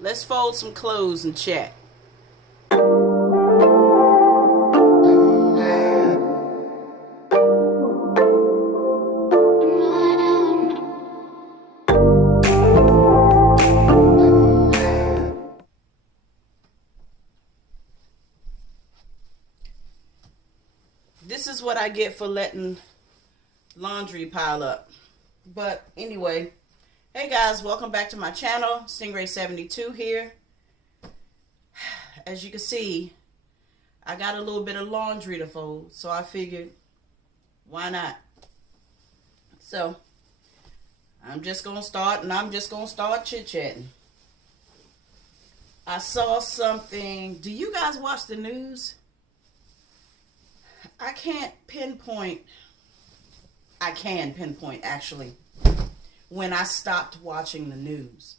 Let's fold some clothes and chat. This is what I get for letting laundry pile up. But anyway, hey guys, welcome back to my channel. Stingray72 here. As you can see, I got a little bit of laundry to fold, so I figured, why not? So, I'm just going to start chit-chatting. I saw something. Do you guys watch the news? I can pinpoint actually when I stopped watching the news.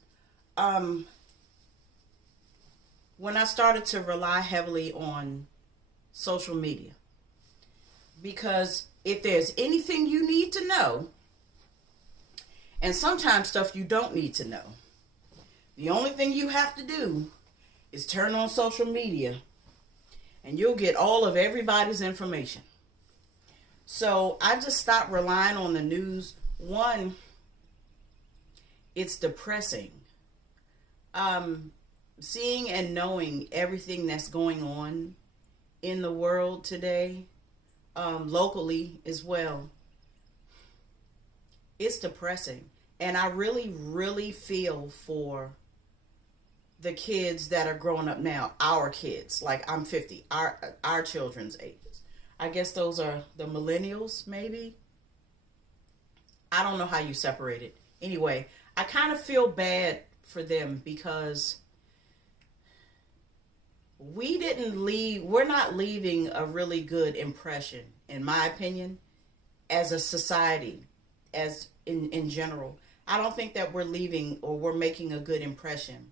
When I started to rely heavily on social media. Because if there's anything you need to know, and sometimes stuff you don't need to know, the only thing you have to do is turn on social media and you'll get all of everybody's information. So I just stopped relying on the news. One, it's depressing. Seeing and knowing everything that's going on in the world today, locally as well, it's depressing. And I really, really feel for the kids that are growing up now, our kids. Like, I'm 50, our children's ages. I guess those are the millennials, maybe. I don't know how you separate it. Anyway, I kind of feel bad for them because we're not leaving a really good impression, in my opinion, as a society, as in general. I don't think that we're leaving or we're making a good impression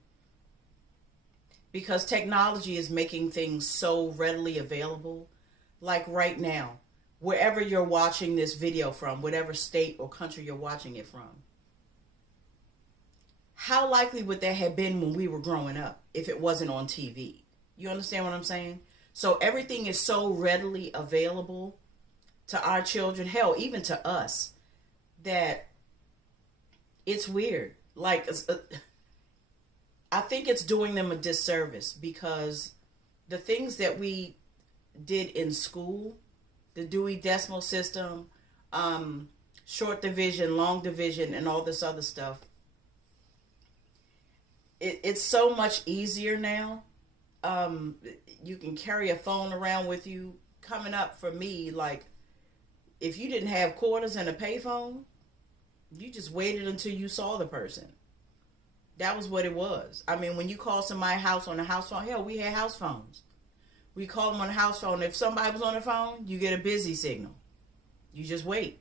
because technology is making things so readily available. Like right now, wherever you're watching this video from, whatever state or country you're watching it from, how likely would that have been when we were growing up if it wasn't on TV? You understand what I'm saying? So everything is so readily available to our children, hell, even to us, that it's weird. Like, I think it's doing them a disservice because the things that we did in school, the Dewey Decimal System, short division, long division, and all this other stuff, it's so much easier now. You can carry a phone around with you. Coming up for me, like, if you didn't have quarters and a payphone, you just waited until you saw the person. That was what it was. I mean, when you call somebody's house on a house phone, hell, we had house phones. We called them on the house phone. If somebody was on the phone, you get a busy signal. You just wait.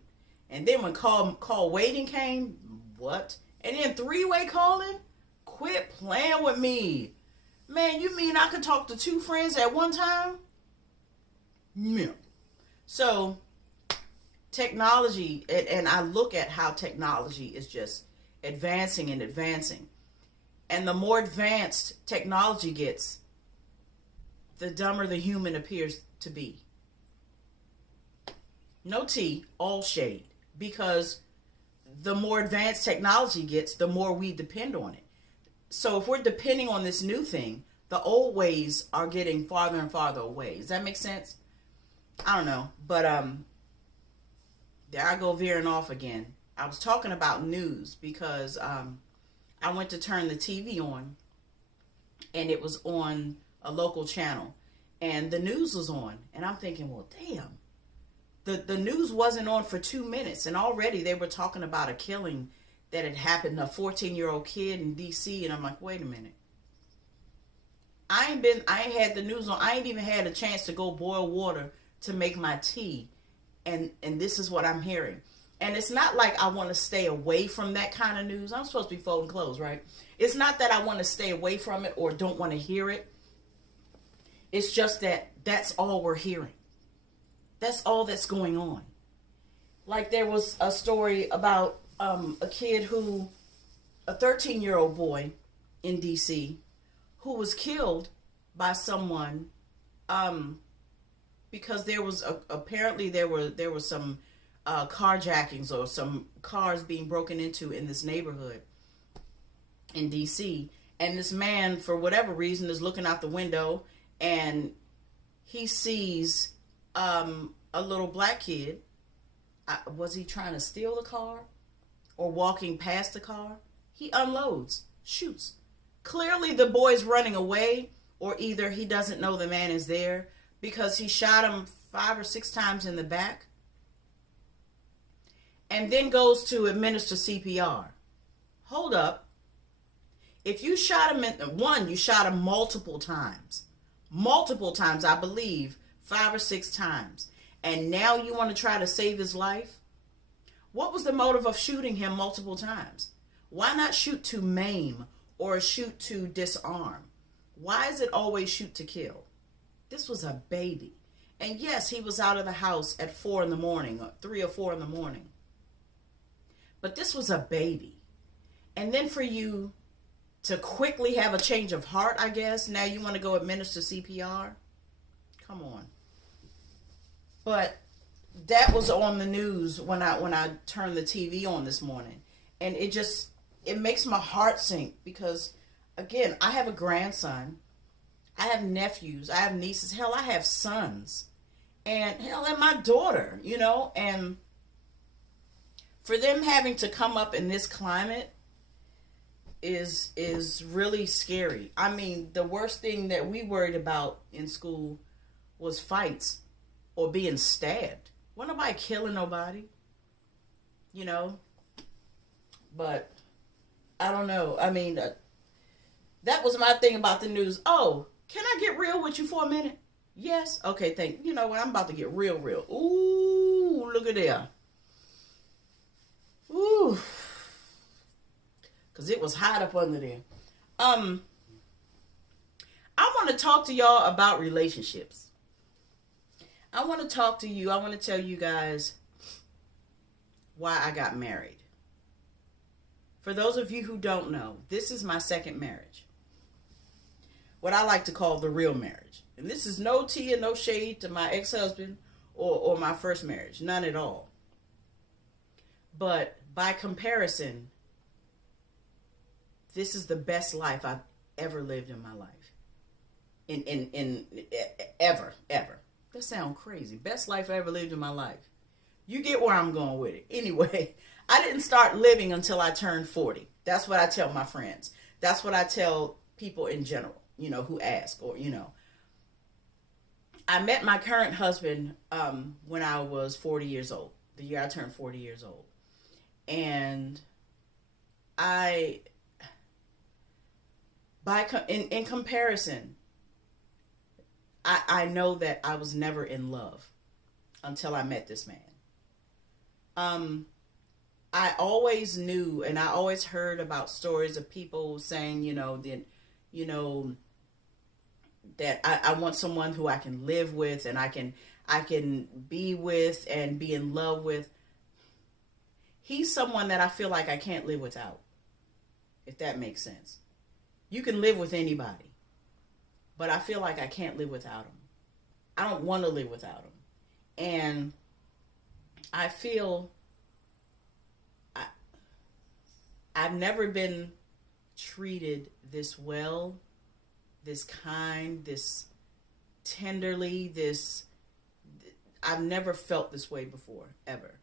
And then when call waiting came, what? And then three-way calling? Quit playing with me. Man, you mean I could talk to two friends at one time? Yeah. So, technology, and I look at how technology is just advancing and advancing. And the more advanced technology gets, the dumber the human appears to be. No tea, all shade. Because the more advanced technology gets, the more we depend on it. So if we're depending on this new thing, the old ways are getting farther and farther away. Does that make sense? I don't know. But there I go veering off again. I was talking about news because I went to turn the TV on and it was on a local channel and the news was on. And I'm thinking, well, damn. The news wasn't on for 2 minutes and already they were talking about a killing that had happened to a 14-year-old kid in DC, and I'm like, wait a minute. I ain't had the news on. I ain't even had a chance to go boil water to make my tea, and this is what I'm hearing. And it's not like I want to stay away from that kind of news. I'm supposed to be folding clothes, right? It's not that I want to stay away from it or don't want to hear it. It's just that that's all we're hearing. That's all that's going on. Like there was a story about a kid who, a 13-year-old boy in DC who was killed by someone because there was apparently there were some carjackings or some cars being broken into in this neighborhood in DC, and this man for whatever reason is looking out the window and he sees a little black kid. Was he trying to steal the car or walking past the car? He unloads, shoots. Clearly the boy's running away, or either he doesn't know the man is there, because he shot him 5 or 6 times in the back and then goes to administer CPR. Hold up. If you shot him you shot him multiple times. Multiple times, I believe 5 or 6 times. And now you want to try to save his life? What was the motive of shooting him multiple times? Why not shoot to maim or shoot to disarm? Why is it always shoot to kill? This was a baby. And yes, he was out of the house at 4 in the morning, or 3 or 4 in the morning. But this was a baby. And then for you to quickly have a change of heart, I guess, now you want to go administer CPR? Come on. But that was on the news when I turned the TV on this morning. And it makes my heart sink because, again, I have a grandson. I have nephews. I have nieces. Hell, I have sons. And my daughter, and for them having to come up in this climate is really scary. I mean, the worst thing that we worried about in school was fights or being stabbed. Wasn't nobody killing nobody, But I don't know. I mean, that was my thing about the news. Oh, can I get real with you for a minute? Yes. Okay, thank you. You know what? I'm about to get real. Ooh, look at there. Ooh. Because it was hot up under there. I want to talk to y'all about relationships. I want to talk to you. I want to tell you guys why I got married. For those of you who don't know, this is my second marriage. What I like to call the real marriage. And this is no tea and no shade to my ex-husband or my first marriage. None at all. But by comparison, this is the best life I've ever lived in my life. In ever. That sounds crazy. Best life I ever lived in my life. You get where I'm going with it. Anyway, I didn't start living until I turned 40. That's what I tell my friends. That's what I tell people in general, who ask or, I met my current husband when I was 40 years old. The year I turned 40 years old. And in comparison, I know that I was never in love until I met this man. I always knew, and I always heard about stories of people saying, that I want someone who I can live with and I can be with and be in love with. He's someone that I feel like I can't live without, if that makes sense. You can live with anybody, but I feel like I can't live without him. I don't want to live without him. And I feel I've never been treated this well, this kind, this tenderly, I've never felt this way before, ever.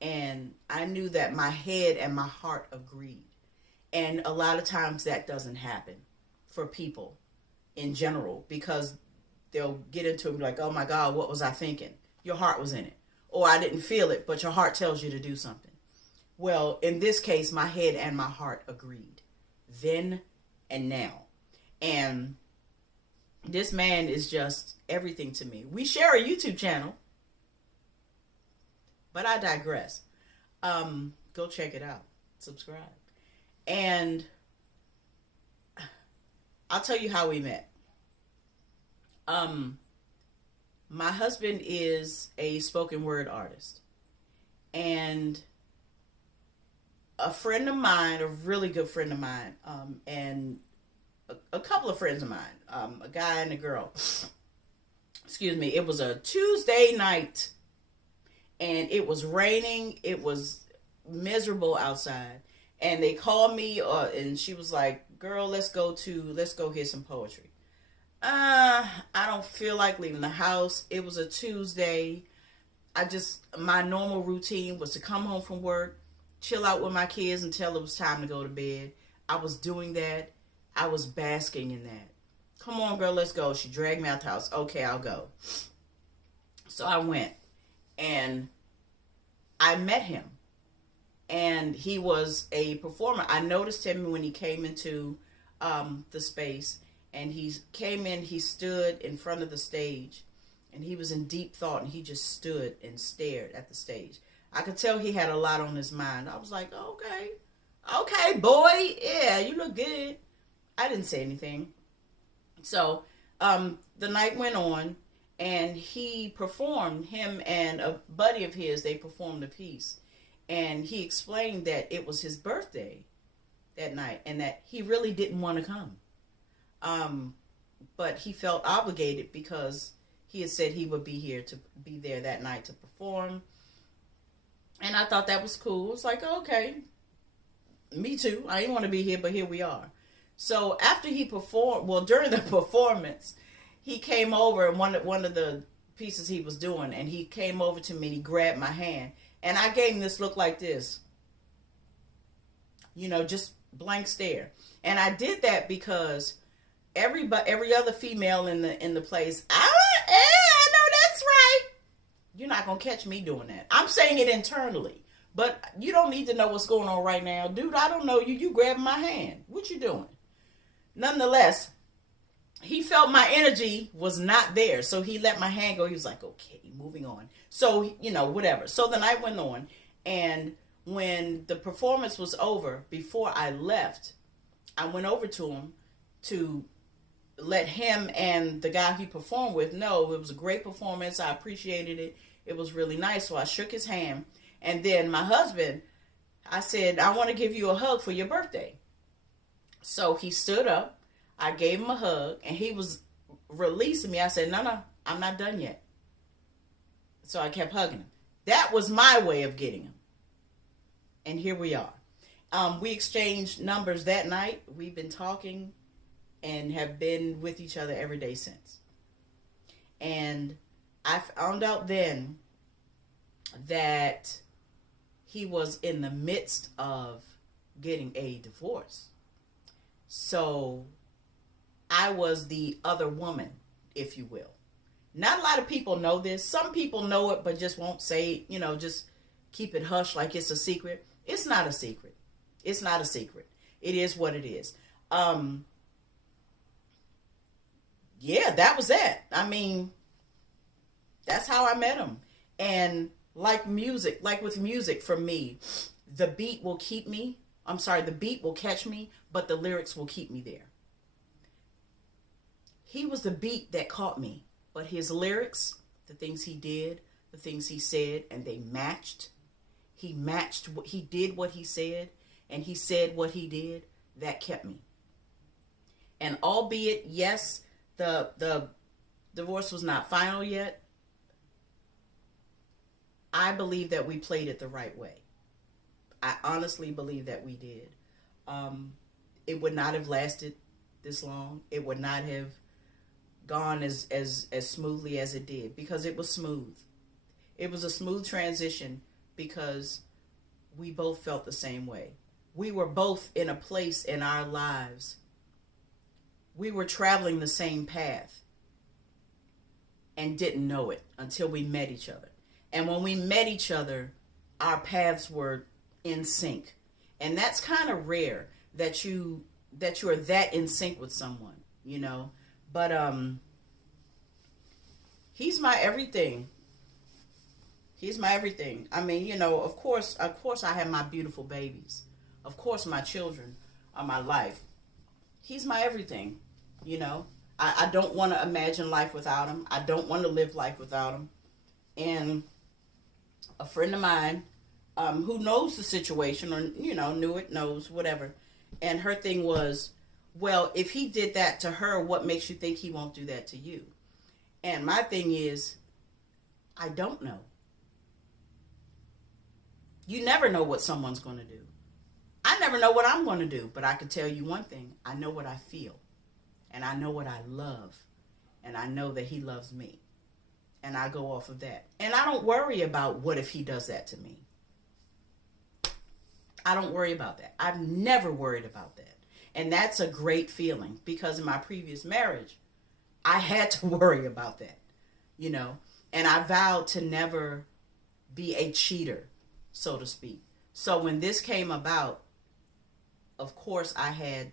And I knew that my head and my heart agreed. And a lot of times that doesn't happen for people in general, because they'll get into it and be like, oh my God, what was I thinking? Your heart was in it. Or I didn't feel it, but your heart tells you to do something. Well, in this case, my head and my heart agreed. Then and now. And this man is just everything to me. We share a YouTube channel. But I digress. Go check it out. Subscribe. And I'll tell you how we met. My husband is a spoken word artist. And a friend of mine, a really good friend of mine, and a couple of friends of mine, a guy and a girl. Excuse me. It was a Tuesday night, and it was raining. It was miserable outside, and they called me, and she was like, "Girl, let's go hear some poetry." I don't feel like leaving the house. It was a Tuesday. My normal routine was to come home from work, chill out with my kids until it was time to go to bed. I was doing that. I was basking in that. Come on, girl, let's go. She dragged me out the house. Okay, I'll go. So I went, and I met him, and he was a performer. I noticed him when he came into the space, and he came in, he stood in front of the stage, and he was in deep thought, and he just stood and stared at the stage. I could tell he had a lot on his mind. I was like, okay, boy, yeah, you look good. I didn't say anything. So the night went on, and he performed, him and a buddy of his, they performed a piece. And he explained that it was his birthday that night, and that he really didn't want to come. But he felt obligated because he had said he would be there that night to perform. And I thought that was cool. It's like, okay, me too. I didn't want to be here, but here we are. So after he performed, during the performance, he came over, and one of the pieces he was doing, and he came over to me and he grabbed my hand. And I gave him this look like this. Just blank stare. And I did that because every other female in the place, I know that's right. You're not gonna catch me doing that. I'm saying it internally, but you don't need to know what's going on right now, dude. I don't know you. You grabbing my hand. What you doing? Nonetheless, he felt my energy was not there, so he let my hand go. He was like, "Okay, moving on." So whatever. So the night went on, and when the performance was over, before I left, I went over to him to let him and the guy he performed with know it was a great performance. I appreciated it. It was really nice. So I shook his hand. And then my husband, I said, "I want to give you a hug for your birthday." So he stood up. I gave him a hug, and he was releasing me. I said, no, I'm not done yet. So I kept hugging him. That was my way of getting him. And here we are. We exchanged numbers that night. We've been talking and have been with each other every day since. And I found out then that he was in the midst of getting a divorce. So I was the other woman, if you will. Not a lot of people know this. Some people know it, but just won't say it, just keep it hush like it's a secret. It's not a secret. It's not a secret. It is what it is. Yeah, that was that. I mean, that's how I met him. And like with music for me, the beat will catch me, but the lyrics will keep me there. He was the beat that caught me, but his lyrics, the things he did, the things he said, and they matched. He did what he said, and he said what he did. That kept me. And albeit, yes, the divorce was not final yet, I believe that we played it the right way. I honestly believe that we did. It would not have lasted this long. It would not have gone as smoothly as it did, because it was smooth. It was a smooth transition because we both felt the same way. We were both in a place in our lives. We were traveling the same path and didn't know it until we met each other. And when we met each other, our paths were in sync. And that's kind of rare that you are that in sync with someone, But he's my everything. He's my everything. I mean, of course I have my beautiful babies. Of course my children are my life. He's my everything, I don't want to imagine life without him. I don't want to live life without him. And a friend of mine who knows the situation, or, knows, whatever. And her thing was, Well, if he did that to her, what makes you think he won't do that to you? And my thing is, I don't know. You never know what someone's going to do. I never know what I'm going to do, but I can tell you one thing. I know what I feel, and I know what I love, and I know that he loves me, and I go off of that. And I don't worry about what if he does that to me. I don't worry about that. I've never worried about that. And that's a great feeling, because in my previous marriage, I had to worry about that, you know, and I vowed to never be a cheater, so to speak. So when this came about, of course I had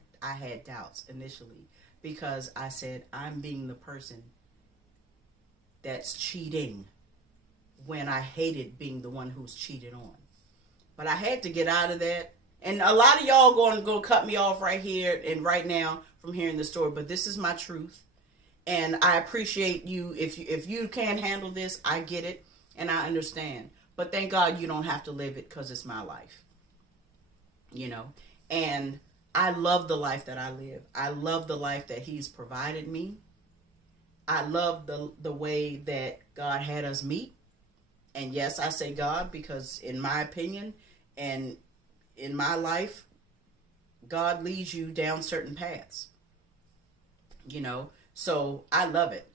doubts initially, because I said, I'm being the person that's cheating when I hated being the one who's cheated on. But I had to get out of that. And a lot of y'all going to cut me off right here and right now from hearing the story, but this is my truth. And I appreciate you. If you can't handle this, I get it and I understand. But thank God you don't have to live it, because it's my life. You know, and I love the life that I live. I love the life that he's provided me. I love the way that God had us meet. And yes, I say God, because in my opinion and in my life, God leads you down certain paths. You know, so I love it.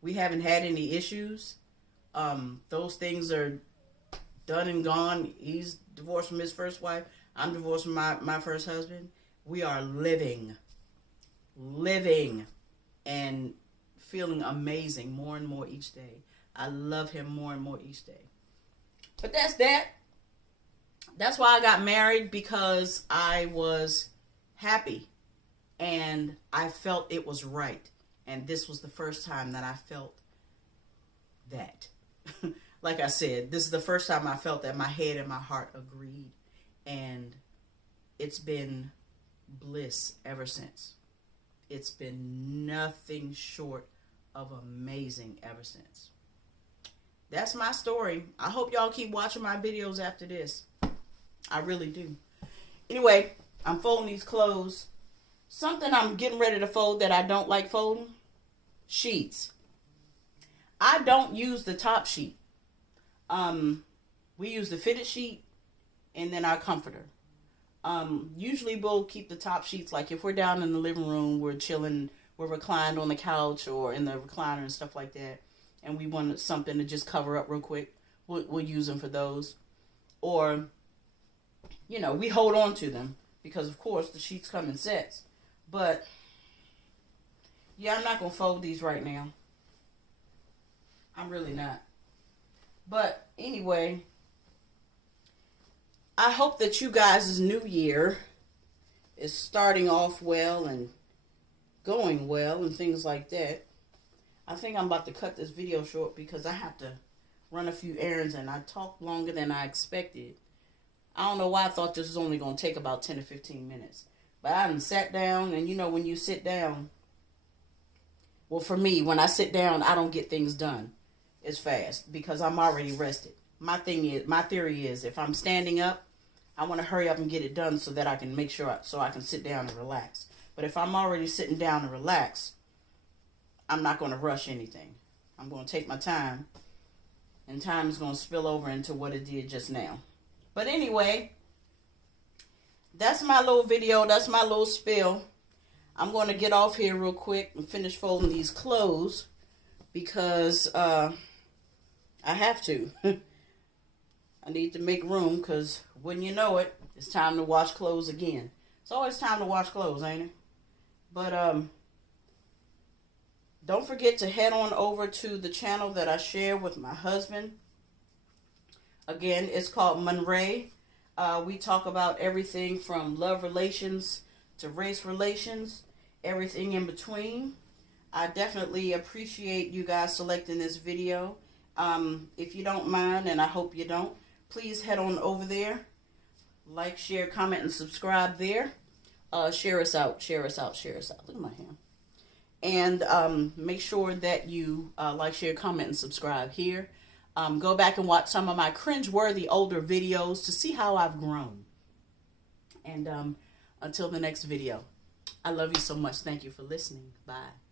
We haven't had any issues. Those things are done and gone. He's divorced from his first wife. I'm divorced from my first husband. We are living and feeling amazing more and more each day. I love him more and more each day. But that's that. That's why I got married, because I was happy and I felt it was right. And this was the first time that I felt that. Like I said, this is the first time I felt that my head and my heart agreed. And it's been bliss ever since. It's been nothing short of amazing ever since. That's my story. I hope y'all keep watching my videos after this. I really do. Anyway, I'm folding these clothes. Something I'm getting ready to fold that I don't like folding: sheets. I don't use the top sheet. We use the fitted sheet and then our comforter. Usually we'll keep the top sheets, like if we're down in the living room, we're chilling, we're reclined on the couch or in the recliner and stuff like that, and we want something to just cover up real quick, we'll use them for those. Or, you know, we hold on to them because, of course, the sheets come in sets. But, yeah, I'm not going to fold these right now. I'm really not. But, anyway, I hope that you guys' new year is starting off well and going well and things like that. I think I'm about to cut this video short because I have to run a few errands and I talked longer than I expected. I don't know why I thought this was only going to take about 10 to 15 minutes. But I done sat down, and you know when you sit down, well, for me, when I sit down, I don't get things done as fast because I'm already rested. My theory is, if I'm standing up, I want to hurry up and get it done so that I can make sure, so I can sit down and relax. But if I'm already sitting down and relax, I'm not going to rush anything. I'm going to take my time, and time is going to spill over into what it did just now. But anyway, that's my little video. That's my little spill. I'm going to get off here real quick and finish folding these clothes because I have to. I need to make room because when you know it, it's time to wash clothes again. It's always time to wash clothes, ain't it? But don't forget to head on over to the channel that I share with my husband. Again, it's called Monray. We talk about everything from love relations to race relations, everything in between. I definitely appreciate you guys selecting this video. If you don't mind, and I hope you don't, please head on over there. Like, share, comment, and subscribe there. Share us out, share us out, share us out. Look at my hand. And make sure that you like, share, comment, and subscribe here. Go back and watch some of my cringe-worthy older videos to see how I've grown. And Until the next video. I love you so much. Thank you for listening. Bye.